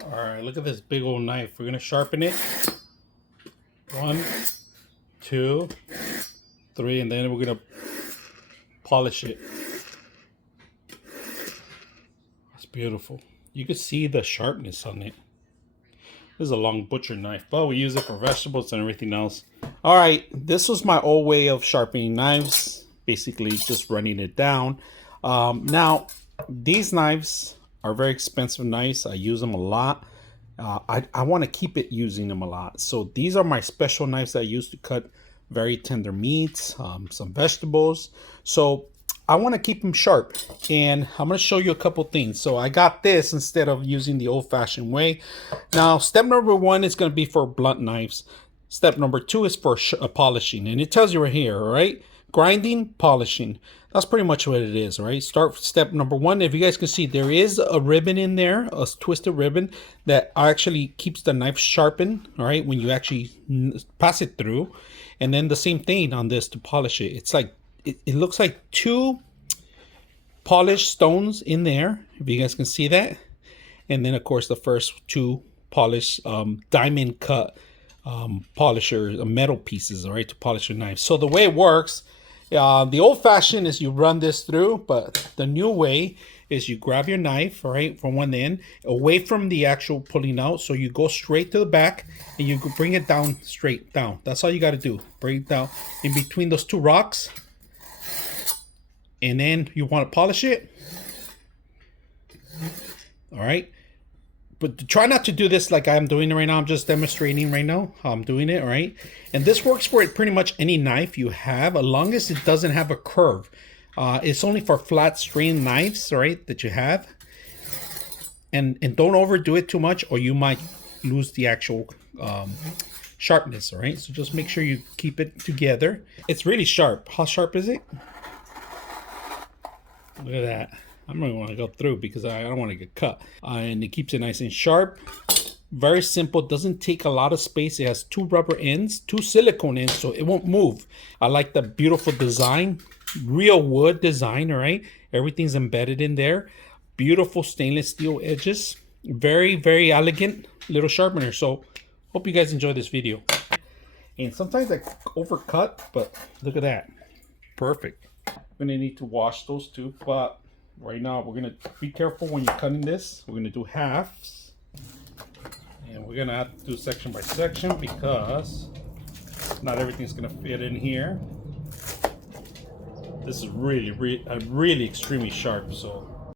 All right, look at this big old knife. We're gonna sharpen it. 1, 2, 3, and then we're gonna polish it. It's beautiful. You can see the sharpness on it. This is a long butcher knife, but we use it for vegetables and everything else. All right, this was my old way of sharpening knives. Basically, just running it down. Now, these knives are very expensive knives. I use them a lot. I want to keep it using them a lot. So these are my special knives that I use to cut very tender meats, some vegetables. So I want to keep them sharp, and I'm going to show you a couple things. So I got this instead of using the old-fashioned way. Now, step number 1 is going to be for blunt knives. Step number 2 is for polishing, and it tells you right here, all right? Grinding, polishing. That's pretty much what it is, right? Start step number 1. If you guys can see, there is a ribbon in there, a twisted ribbon that actually keeps the knife sharpened, all right, when you actually pass it through. And then the same thing on this to polish it. It's like, it looks like 2 polished stones in there, if you guys can see that. And then, of course, the first 2 polished diamond cut polisher metal pieces, all right, to polish your knife. So the way it works, the old-fashioned is you run this through, but the new way is you grab your knife, all right, from one end, away from the actual pulling out. So you go straight to the back and you bring it down, straight down. That's all you got to do. Bring it down in between those 2 rocks. And then you want to polish it. All right. But try not to do this like I'm doing it right now. I'm just demonstrating right now how I'm doing it, all right? And this works for pretty much any knife you have, as long as it doesn't have a curve. It's only for flat straight knives, all right, that you have. And don't overdo it too much, or you might lose the actual sharpness, all right? So just make sure you keep it together. It's really sharp. How sharp is it? Look at that. I don't even want to go through because I don't want to get cut. And it keeps it nice and sharp. Very simple. Doesn't take a lot of space. It has 2 rubber ends, 2 silicone ends, so it won't move. I like the beautiful design. Real wood design, all right? Everything's embedded in there. Beautiful stainless steel edges. Very, very elegant little sharpener. So hope you guys enjoy this video. And sometimes I overcut, but look at that. Perfect. I'm going to need to wash those too, but right now we're going to be careful when you're cutting this. We're going to do halves, and we're going to have to do section by section because not everything's going to fit in here. This is really extremely sharp, so